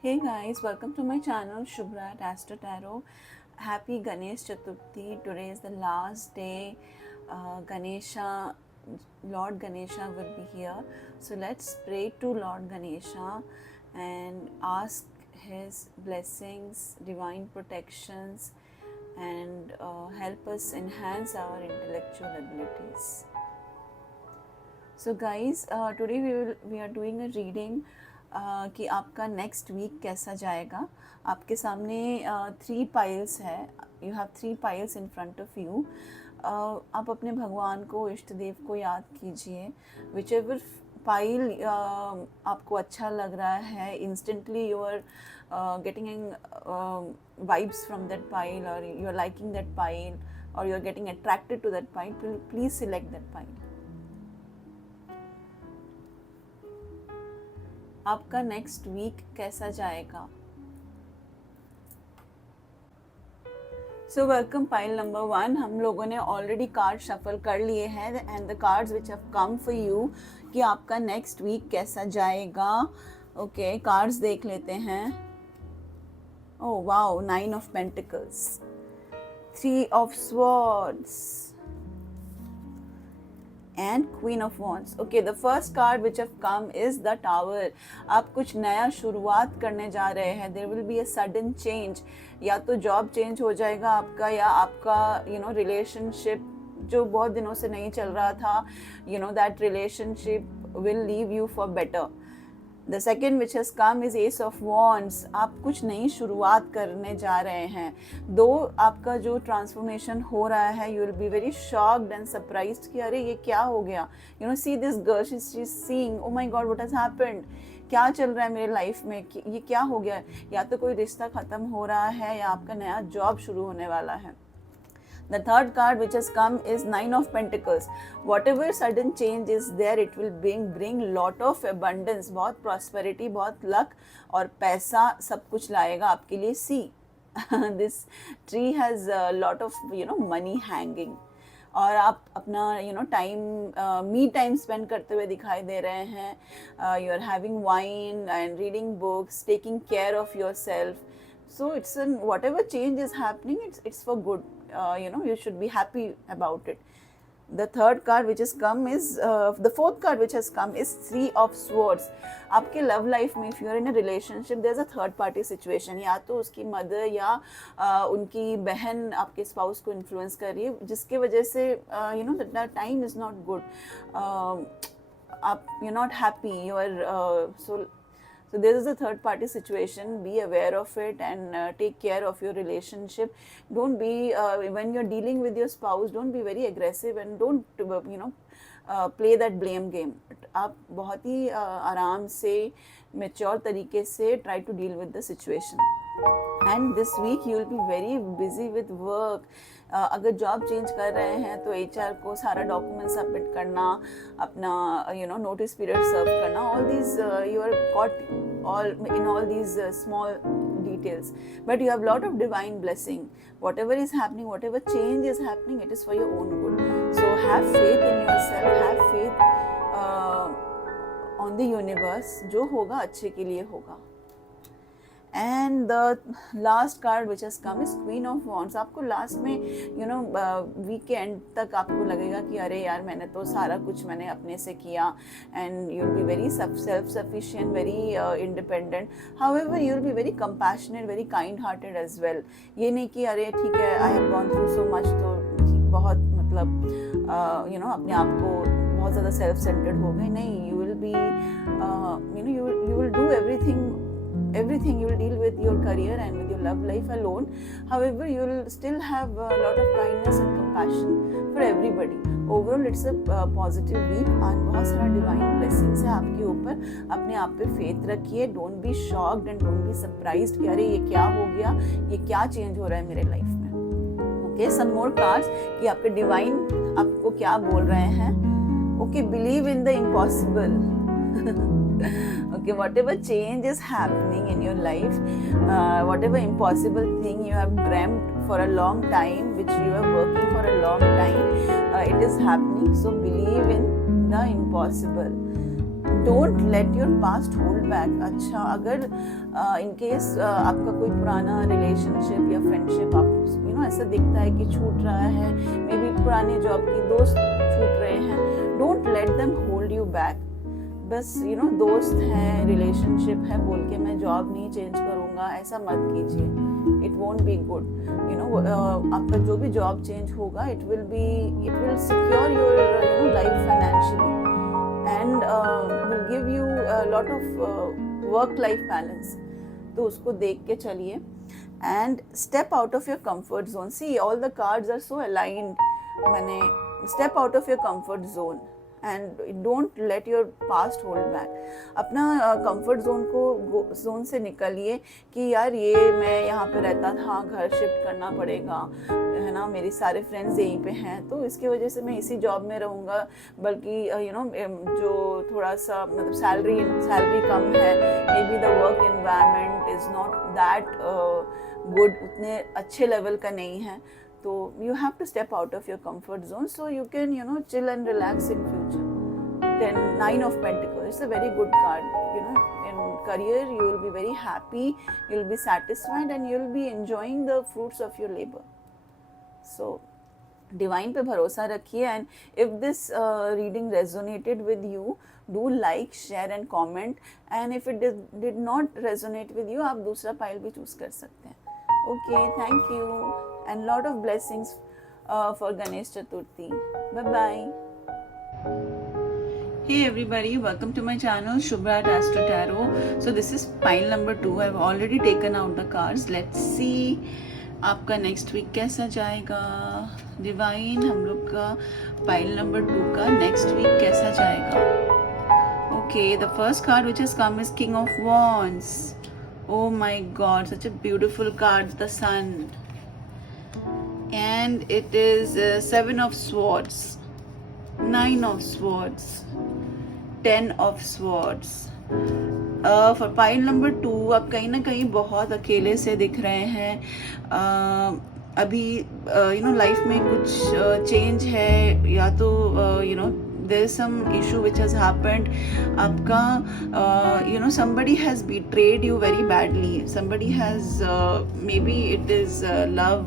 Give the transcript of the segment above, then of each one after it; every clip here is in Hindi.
Hey guys, welcome to my channel Shubhra Astro Tarot. Happy Ganesh Chaturthi. Today is the last day. Ganesha, Lord Ganesha will be here. So let's pray to Lord Ganesha and ask his blessings, divine protections, and help us enhance our intellectual abilities. So guys, today we are doing a reading कि आपका नेक्स्ट वीक कैसा जाएगा. आपके सामने 3 पाइल्स है. You have 3 piles in front of you. आप अपने भगवान को, इष्ट देव को याद कीजिए. विच एवर पाइल आपको अच्छा लग रहा है, instantly you are getting vibes from that pile, or you are liking that pile, or you are getting attracted to that pile. Please select that pile. आपका नेक्स्ट वीक कैसा जाएगा. So welcome pile number 1. हम लोगों ने ऑलरेडी कार्ड शफल कर लिए हैं and the cards which have come for you कि आपका नेक्स्ट वीक कैसा जाएगा. ओके, कार्ड्स देख लेते हैं. Oh wow, 9 of pentacles, 3 of swords and Queen of Wands. Okay, the first card which have come is the Tower. आप कुछ नया शुरुआत करने जा रहे हैं. There will be a sudden change. या तो जॉब चेंज हो जाएगा आपका, या आपका रिलेशनशिप जो बहुत दिनों से नहीं चल रहा था, that relationship will leave you for better. The second which has come is Ace of Wands. आप कुछ नई शुरुआत करने जा रहे हैं. दो आपका जो ट्रांसफॉर्मेशन हो रहा है, you will be very shocked and surprised कि अरे ये क्या हो गया. See this girl, she's seeing, oh my God, what has happened. क्या चल रहा है मेरे लाइफ में, ये क्या हो गया. या तो कोई रिश्ता ख़त्म हो रहा है, या आपका नया जॉब शुरू होने वाला है. The third card which has come is 9 of Pentacles. Whatever sudden change is there, it will bring lot of abundance. बहुत prosperity, बहुत luck और पैसा सब कुछ लाएगा आपके लिए. See, this tree has a lot of money hanging. और आप अपना टाइम मी टाइम स्पेंड करते हुए दिखाई दे रहे हैं. You are having wine and reading books, taking care of your self. So it's whatever change is happening, it's for good. You should be happy about it. The third card which has come is the fourth card which has come is 3 of Swords. आपके लव लाइफ में if you are in a relationship, there's a third party situation. या तो उसकी मदर या उनकी बहन आपके स्पाउस को इन्फ्लुएंस कर रही है, जिसके वजह से that time is not good. You're not happy. You are So this is a third party situation. Be aware of it and take care of your relationship. Don't be when you're dealing with your spouse, don't be very aggressive and don't play that blame game. आप बहुत ही आराम से, mature तरीके से try to deal with the situation. And this week you will be very busy with work. अगर जॉब चेंज कर रहे हैं तो HR को सारा डॉक्यूमेंट सबमिट करना, अपना नोटिस पीरियड सर्व करना, all these you are caught all in all these small details, but you have lot of divine blessing. Whatever is happening, whatever change is happening, it is for your own good. So have faith in yourself, have faith on the universe. जो होगा अच्छे के लिए होगा. And the last card which has come is Queen of Wands. आपको लास्ट में वीकेंड तक आपको लगेगा कि अरे यार मैंने तो सारा कुछ मैंने अपने से किया, and you'll be very self-sufficient, very independent. However, you'll be very compassionate, very kind-hearted as well. ये नहीं कि अरे ठीक है I have gone through so much, तो बहुत अपने आप को बहुत ज़्यादा self-centered हो गए. नहीं, you will be you will do everything. You will deal with your career and with your love life alone. However, you will still have a lot of kindness and compassion for everybody. Overall, it's a positive week and बहुत सारा divine blessings है आपके ऊपर. अपने आप पे faith रखिए. Don't be shocked and don't be surprised कि अरे ये क्या हो गया, ये क्या change हो रहा है मेरे life में. Okay, some more cards कि आपके divine आपको क्या बोल रहे हैं. Okay, believe in the impossible. Okay, whatever change is happening in your life, whatever impossible thing you have dreamt for a long time, which you are working for a long time, it is happening. So believe in the impossible. Don't let your past hold back. अच्छा, अगर इन केस आपका कोई पुराना रिलेशनशिप या फ्रेंडशिप आप ऐसा दिखता है कि छूट रहा है, मे बी पुराने जॉब के दोस्त छूट रहे हैं, don't let them hold you back. बस दोस्त हैं, रिलेशनशिप है बोल के मैं जॉब नहीं चेंज करूँगा, ऐसा मत कीजिए। It won't be good. आपका जो भी जॉब चेंज होगा, it will secure your life financially and will give you lot of work life balance. तो उसको देख के चलिए and step out of your comfort zone. See, all the cards are so aligned. मैंने step out of your comfort zone and don't let your past hold back. अपना comfort zone को zone से निकलिए कि यार ये मैं यहाँ पे रहता था, घर शिफ्ट करना पड़ेगा, है ना, मेरी सारे फ्रेंड्स यहीं पे हैं, तो इसकी वजह से मैं इसी जॉब में रहूँगा, बल्कि जो थोड़ा सा मतलब सैलरी कम है, may be the work environment is not that good, उतने अच्छे लेवल का नहीं है, तो you have to step out of your comfort zone so you can chill and relax in future. Then 9 of Pentacles, it's a very good card. In career you will be very happy, you will be satisfied and you will be enjoying the fruits of your labor. So divine पे भरोसा रखिए, and if this reading resonated with you, do like, share and comment, and if it did not resonate with you, आप दूसरा पाइल भी चूज कर सकते हैं. Okay, thank you and lot of blessings for Ganesh Chaturthi. Bye bye. Hey everybody, welcome to my channel Shubhrat Astro Tarot. So this is pile number 2. I've already taken out the cards. Let's see आपका नेक्स्ट वीक कैसा जाएगा. डिवाइन, हम लोग का पाइल नंबर 2 का नेक्स्ट वीक कैसा जाएगा. Okay, the first card which has come is King of Wands. Oh my God, such a beautiful card, the Sun. And it is 7 of Swords, 9 of Swords, 10 of Swords. For pile number 2 आप कहीं ना कहीं बहुत अकेले से दिख रहे हैं. अभी लाइफ में कुछ चेंज है, या तो there is some issue which has happened. आपका somebody has betrayed you very badly. Somebody has maybe it is love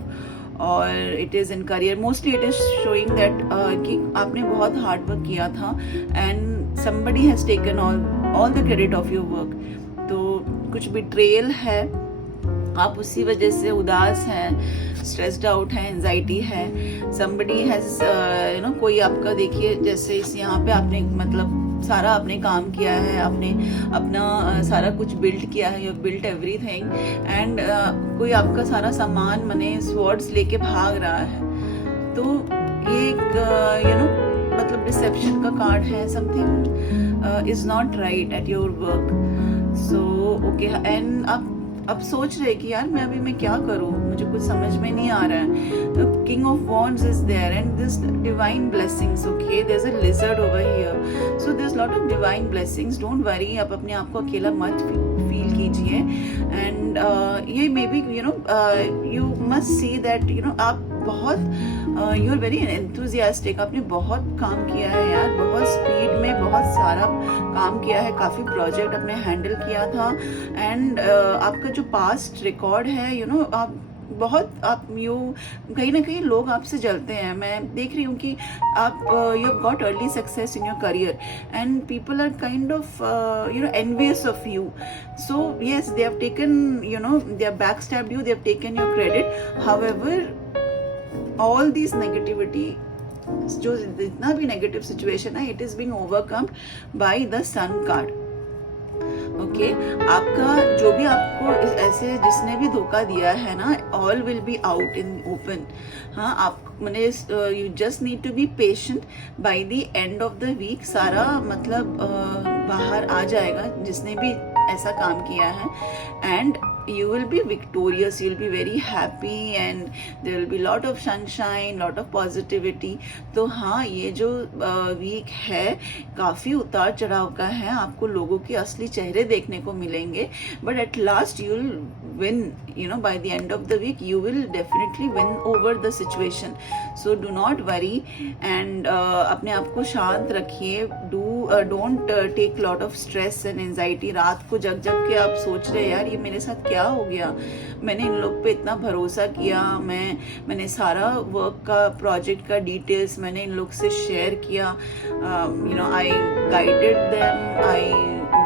or it is in career. Mostly it is showing that कि आपने बहुत hard work किया था and somebody has taken all the credit of your work. तो कुछ betrayal है, आप उसी वजह से उदास हैं, स्ट्रेस्ड आउट है, एंजाइटी है. समबडी हैज कोई आपका देखिए जैसे इस यहाँ पे आपने मतलब सारा आपने काम किया है, आपने अपना सारा कुछ बिल्ड किया है, यू बिल्ट एवरीथिंग, एंड कोई आपका सारा सामान मने स्वॉर्ड्स लेके भाग रहा है. तो ये एक मतलब डिसेप्शन का कार्ड है. Something is not right at your work. So okay, and अब सोच रहे कि यार मैं क्या करूँ, मुझे कुछ समझ में नहीं आ रहा है. तो king of wands is there and this divine blessings. Okay, there is a lizard over here, so there is lot of divine blessings. Don't worry, आप अपने आप को अकेला मत फील कीजिए. एंड ये may be you must see that आप बहुत यू आर वेरी एंथुजियास्टिक. आपने बहुत काम किया है यार, बहुत स्पीड में बहुत सारा काम किया है, काफ़ी प्रोजेक्ट आपने हैंडल किया था. एंड आपका जो पास्ट रिकॉर्ड है आप कहीं ना कहीं लोग आपसे जलते हैं. मैं देख रही हूँ कि आप you have got early success in your career and people are kind of envious of you. So yes, they have taken they have backstabbed you, they have taken your credit. However, all these negativity, जो जितना भी नेगेटिव सिचुएशन है, it is being overcome by the sun card. Okay, आपका जो भी आपको ऐसे जिसने भी धोखा दिया है ना, all will be out in open. हाँ, आप मैंने you just need to be patient. By the end of the week सारा मतलब बाहर आ जाएगा जिसने भी ऐसा काम किया है. And you will be victorious, you'll be very happy and there will be lot of sunshine, lot of positivity. तो हाँ, ये जो वीक है काफ़ी उतार चढ़ाव का है, आपको लोगों के असली चेहरे देखने को मिलेंगे, but at last you will win, you know, by the end of the week you will definitely win over the situation. So do not worry and अपने आप को शांत रखिए. Don't take lot of stress and anxiety. रात को जग जग के आप सोच रहे यार ये मेरे साथ क्या हो गया, मैंने इन लोग पे इतना भरोसा किया, मैंने सारा वर्क का प्रोजेक्ट का डिटेल्स मैंने इन लोग से शेयर किया, you know, I guided them, I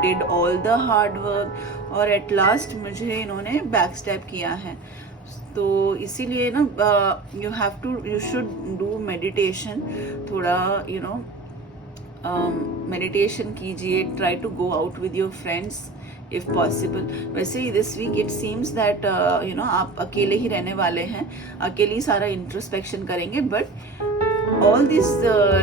did all the hard work, और एट लास्ट मुझे इन्होंने बैक स्टेप किया है. तो इसीलिए ना यू शुड डू मेडिटेशन. थोड़ा यू नो मेडिटेशन कीजिए, try to go out with your friends if possible. वैसे this week it seems that you know आप अकेले ही रहने वाले हैं, अकेले ही सारा इंट्रोस्पेक्शन करेंगे, but all this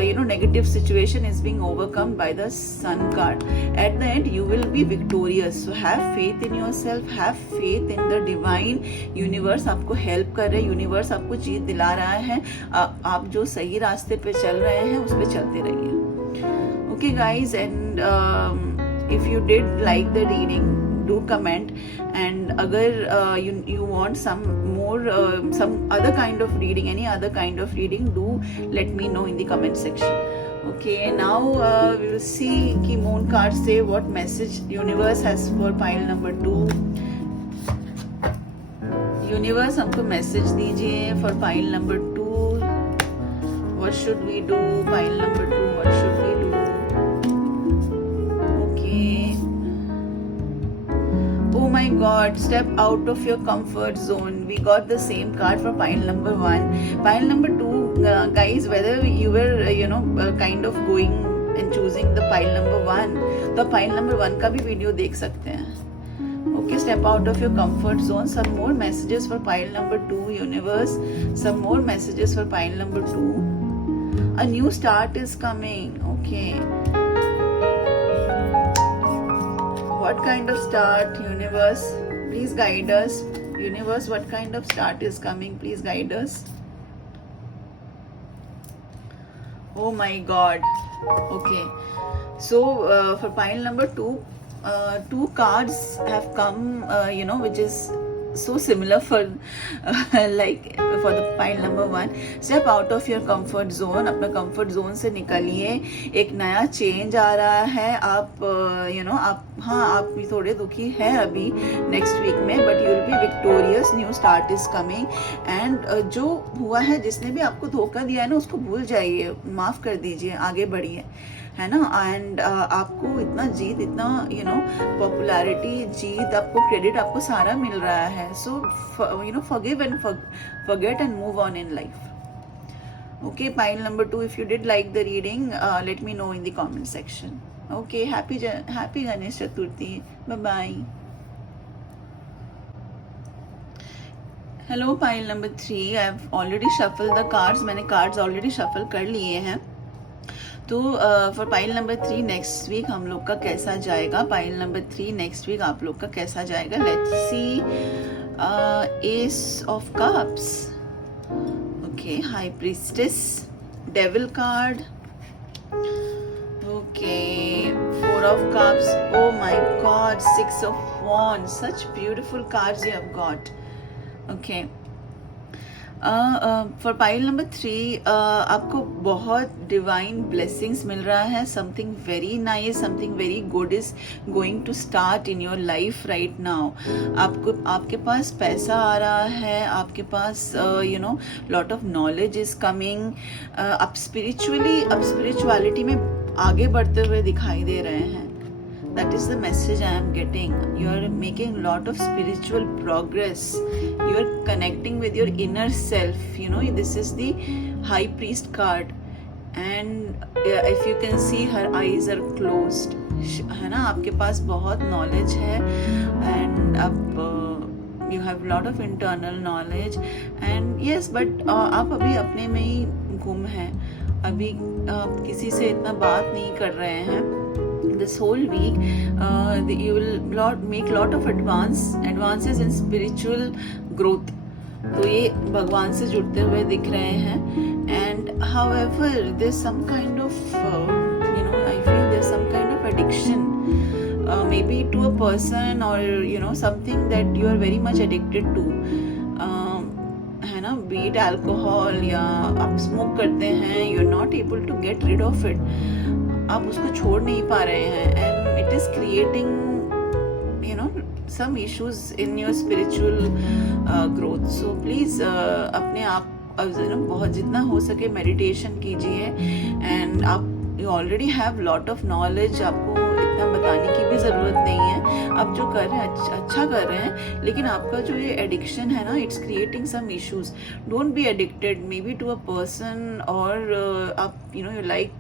you know negative situation is being overcome by the sun card. At the end you will be victorious. So have faith in yourself, have faith in the divine. universe आपको help कर रहे हैं, universe आपको जीत दिला रहा है, आप जो सही रास्ते पे चल रहे हैं उस पे चलते रहिए. Okay guys, and if you did like the reading, do comment, and agar you want some more some other kind of reading, any other kind of reading, do let me know in the comment section. Okay, now we will see ki moon cards say what message universe has for pile number 2. universe हमको message दीजिए for pile number 2. what should we do? pile number 2, what should we do? Oh my god, step out of your comfort zone. We got the same card for pile number 1. Pile number 2, guys, whether you were you know kind of going and choosing the pile number 1, तो pile number 1 का भी वीडियो देख सकते हैं. Okay, step out of your comfort zone. Some more messages for pile number 2, universe. Some more messages for pile number 2. A new start is coming. Okay. What kind of start, universe? Please guide us. Universe, what kind of start is coming? Please guide us. Oh my god. Okay. So for pile number 2, 2 cards have come, you know, which is so similar for like for the pile number 1. Step out of your comfort zone. अपना comfort zone से निकलिए, एक नया change आ रहा है. आप you know आप भी थोड़े दुखी हैं अभी next week में, but you will be victorious. New start is coming. And जो हुआ है, जिसने भी आपको धोखा दिया है ना, उसको भूल जाइए, माफ कर दीजिए, आगे बढ़िए, है ना. एंड आपको इतना जीत, इतना यू नो पॉपुलैरिटी, जीत, आपको क्रेडिट, आपको सारा मिल रहा है. So you know forgive and forget and move on in life. Okay, pile number 2, if you did like the reading, let me know in the comment section. Okay, happy Ganesh Chaturthi. Bye bye. Hello pile number 3, I have already shuffled the cards. मैंने cards already shuffle कर लिए हैं. तो for pile number 3 next week हम लोग का कैसा जाएगा, पाइल नंबर 3 नेक्स्ट वीक आप लोग का कैसा जाएगा. Let's see. S of cups. Okay, high priestess, devil card. Okay, 4 of cups. Oh my god, 6 of wands. Such beautiful cards you have got. Okay. For pile number 3 आपको बहुत डिवाइन ब्लेसिंग्स मिल रहा है. Something very nice, something very good is going to start in your life right now. आपके पास पैसा आ रहा है, आपके पास you know lot of knowledge is coming. आप स्पिरिचुअलिटी में आगे बढ़ते हुए दिखाई दे रहे हैं. That is the message I am getting. You are making a lot of spiritual progress. You are connecting with your inner self. You know, this is the High Priest card. And if you can see, her eyes are closed. है ना, आपके पास बहुत knowledge है. And आप you have lot of internal knowledge. And yes, but आप अभी अपने में ही गुम हैं. अभी आप किसी से इतना बात नहीं कर रहे हैं. this whole week you will make lot of advances in spiritual growth. तो ये भगवान से जुड़ते हुए दिख रहे हैं. And however there's some kind of I feel there's some kind of addiction, maybe to a person or something that you are very much addicted to, है ना, be it alcohol या आप स्मोक करते हैं, you're not able to get rid of it, आप उसको छोड़ नहीं पा रहे हैं, and it is creating some issues in your spiritual growth. So please अपने आप बहुत जितना हो सके मेडिटेशन कीजिए. एंड आप you already have lot of knowledge, आपको इतना बताने की भी ज़रूरत नहीं है. आप जो कर रहे हैं अच्छा कर रहे हैं, लेकिन आपका जो ये एडिक्शन है ना, it's creating some issues. Don't be addicted maybe to a person, और आप you like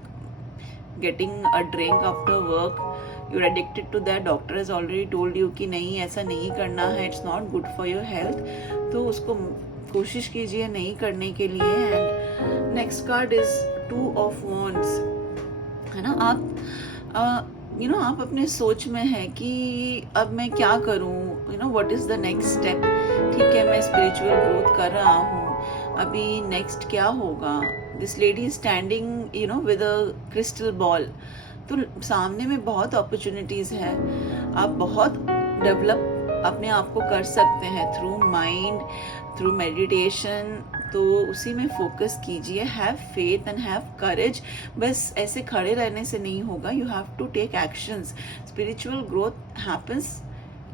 getting a drink after work, you're addicted to that. Doctor has already told you कि नहीं, ऐसा नहीं करना है, it's not good for your health. तो उसको कोशिश कीजिए नहीं करने के लिए. And next card is 2 of Wands, है ना. आप आप अपने सोच में है कि अब मैं क्या करूँ, what is the next step. ठीक है, मैं स्पिरिचुअल ग्रोथ कर रहा हूँ, अभी नेक्स्ट क्या होगा. This lady is standing with a crystal ball. तो सामने में बहुत अपॉर्चुनिटीज़ है, आप बहुत डेवलप अपने आप को कर सकते हैं थ्रू माइंड, थ्रू मेडिटेशन. तो उसी में फोकस कीजिए. Have faith and have courage. बस ऐसे खड़े रहने से नहीं होगा, you have to take actions. Spiritual growth happens,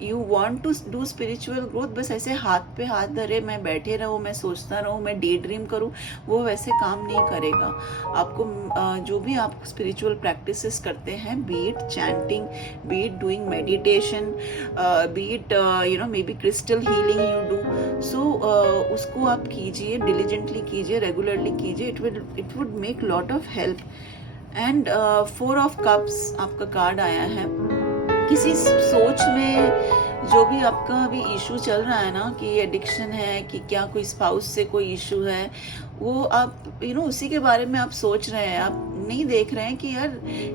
you want to do spiritual growth, बस ऐसे हाथ पे हाथ धरे मैं बैठे रहूँ, मैं सोचता रहूँ, मैं डे ड्रीम करूँ, वो वैसे काम नहीं करेगा. आपको जो भी आप स्पिरिचुअल प्रैक्टिसेस करते हैं, be it chanting, be it doing meditation, be it may be crystal healing you do, so उसको आप कीजिए, डिलीजेंटली कीजिए, रेगुलरली कीजिए. It would make lot of help. And 4 of Cups आपका कार्ड आया है. किसी सोच में जो भी आपका अभी इशू चल रहा है ना, कि एडिक्शन है, कि क्या कोई स्पाउस से कोई इशू है, वो आप उसी के बारे में आप सोच रहे हैं. आप नहीं देख रहे हैं कि यार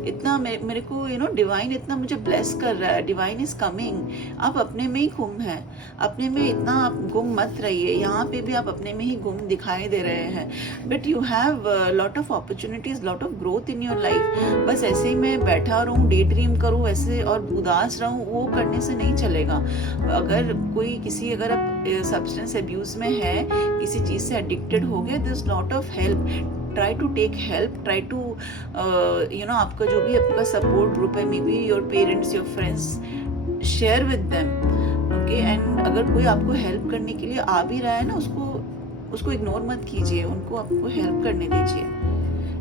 इतना मेरे को डिवाइन इतना मुझे ब्लेस कर रहा है, डिवाइन इज कमिंग. आप अपने में ही गुम है, अपने में इतना आप गुम मत रहिए. यहाँ पे भी आप अपने में ही गुम दिखाई दे रहे हैं. But you have lot of opportunities, lot of growth in your life. बस ऐसे ही मैं बैठा रहूँ, डे ड्रीम करूँ ऐसे और उदास रहूँ, वो करने से नहीं चलेगा. अगर आप सब्सटेंस अब्यूज में है, किसी चीज़ से एडिक्टेड हो गए, this lot of help. Try to take help, try to आपका जो भी आपका सपोर्ट ग्रुप है, maybe your parents, your friends, share with them. Okay. And अगर कोई आपको हेल्प करने के लिए आ भी रहा है ना, उसको इग्नोर मत कीजिए, उनको आपको हेल्प करने दीजिए.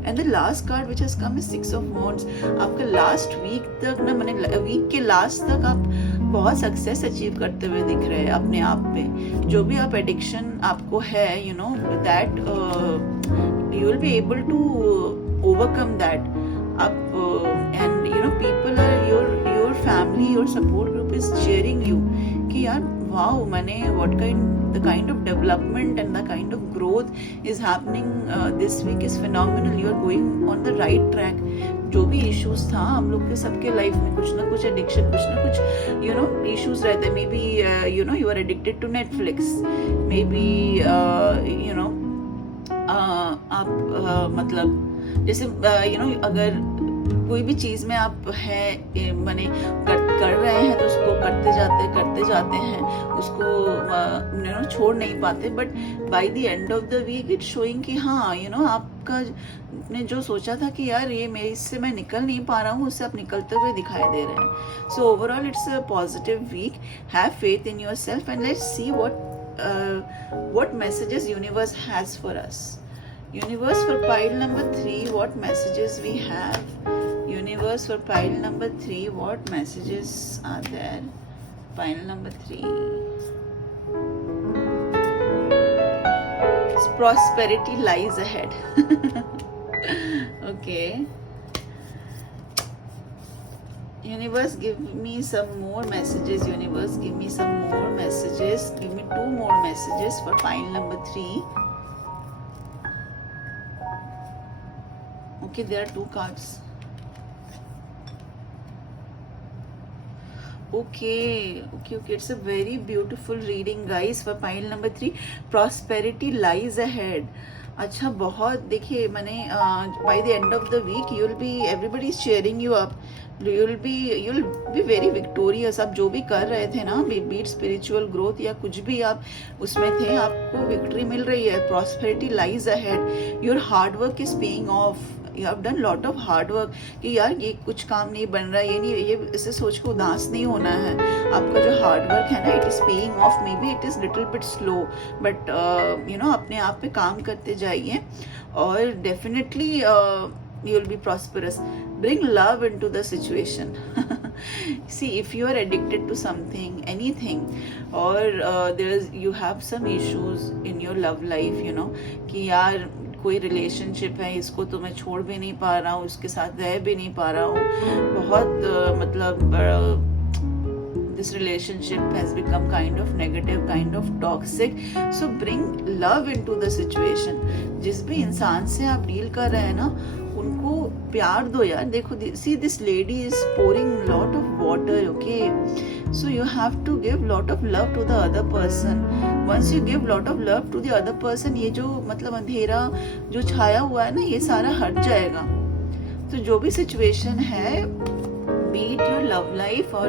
And the last card which has come is 6 of Wands. आपका लास्ट वीक तक ना, मैंने वीक के लास्ट तक आप बहुत सक्सेस अचीव करते हुए दिख रहे हैं अपने आप पे. जो भी आप एडिक्शन आपको है, that you will be able to overcome that. And people are your family, your support group is cheering you कि यार wow, मैंने the kind of development and the kind of growth is happening this week is phenomenal. You are going on the right track. जो भी issues था हम लोग के सबके लाइफ में, कुछ ना कुछ एडिक्शन, कुछ ना कुछ issues रहते हैं. Maybe you are addicted to Netflix, maybe आप मतलब जैसे अगर कोई भी चीज़ में आप है माने कर रहे हैं, तो उसको करते जाते हैं, उसको छोड़ नहीं पाते. But by the end of the week it's showing कि हाँ आपका ने जो सोचा था कि यार ये इससे मैं निकल नहीं पा रहा हूँ, उससे आप निकलते हुए दिखाई दे रहे हैं. So overall it's a positive week. Have faith in your self and let's see what messages universe has for us. Universe for pile number 3, what messages we have. Universe for pile number 3, what messages are there. Pile number 3, prosperity lies ahead. Okay. Universe, give me some more messages. Universe, give me some more messages. Give me 2 more messages for pile number 3. Okay, there are 2 cards. Okay, it's a very beautiful reading guys for pile number 3. Prosperity lies ahead. अच्छा, बहुत देखिए मैंने by the end of the week you'll be, everybody is cheering you up, you'll be very victorious. आप जो भी कर रहे थे ना, बीट स्पिरिचुअल ग्रोथ या कुछ भी आप उसमें थे, आपको विक्ट्री मिल रही है. Prosperity lies ahead, your hard work is paying off, you have done lot of hard work कि यार ये कुछ काम नहीं बन रहा है, ये नहीं, ये इसे सोच के उदास नहीं होना है. आपका जो हार्ड वर्क है ना, it is paying off. May be it is little bit slow, but you know अपने आप पे काम करते जाइए और definitely you will be prosperous. Bring love into the situation. See, if you are addicted to something, anything, or you have some issues in your love life, you know, कि यार कोई रिलेशनशिप है, इसको तो मैं छोड़ भी नहीं पा रहा हूँ, उसके साथ रह भी नहीं पा रहा हूँ, बहुत मतलब this relationship has become kind of negative, kind of toxic. So bring love into the situation. जिस भी इंसान से आप डील कर रहे हैं ना, उनको प्यार दो यार. देखो, see this lady is pouring lot of water, okay? So you have to give lot of love to the other person. Once you give lot of love to the other person, ये जो मतलब अंधेरा जो छाया हुआ है ना, ये सारा हट जाएगा. तो जो भी सिचुएशन है, be it your love life or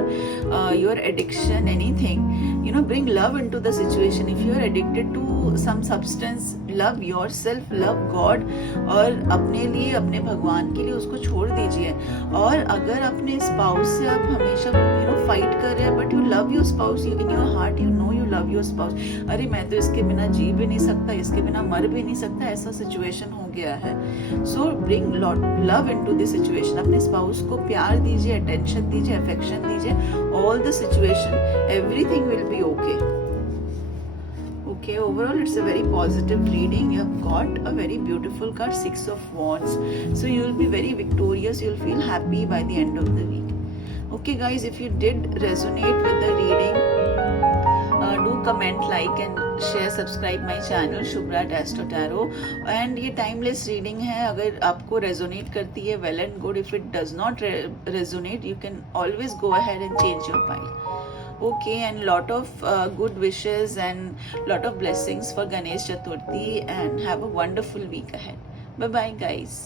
your addiction, anything, you know, bring love into the situation. If you are addicted to some substance, love yourself, love God, और अपने लिए, अपने भगवान के लिए उसको छोड़ दीजिए. और अगर अपने स्पाउस से आप हमेशा you know फाइट कर रहे हैं, but you love your spouse, in your heart you know you love your spouse, अरे मैं तो इसके बिना जी भी नहीं सकता, इसके बिना मर भी नहीं सकता, ऐसा सिचुएशन हो गया है. सो bring love into this situation. अपने स्पाउस को प्यार दीजिए, अटेंशन दीजिए, अफेक्शन दीजिए. All the situation, everything will be okay. Okay, overall it's a very positive reading. You have got a very beautiful card, 6 of Wands. So you will be very victorious, you will feel happy by the end of the week. Okay guys, if you did resonate with the reading, do comment, like and share, subscribe my channel Shubhrat Astro Tarot. And ये timeless reading है. अगर आपको resonate करती है, well and good. If it does not resonate, you can always go ahead and change your pile. Okay, and lot of good wishes and lot of blessings for Ganesh Chaturthi, and have a wonderful week ahead. Bye bye guys.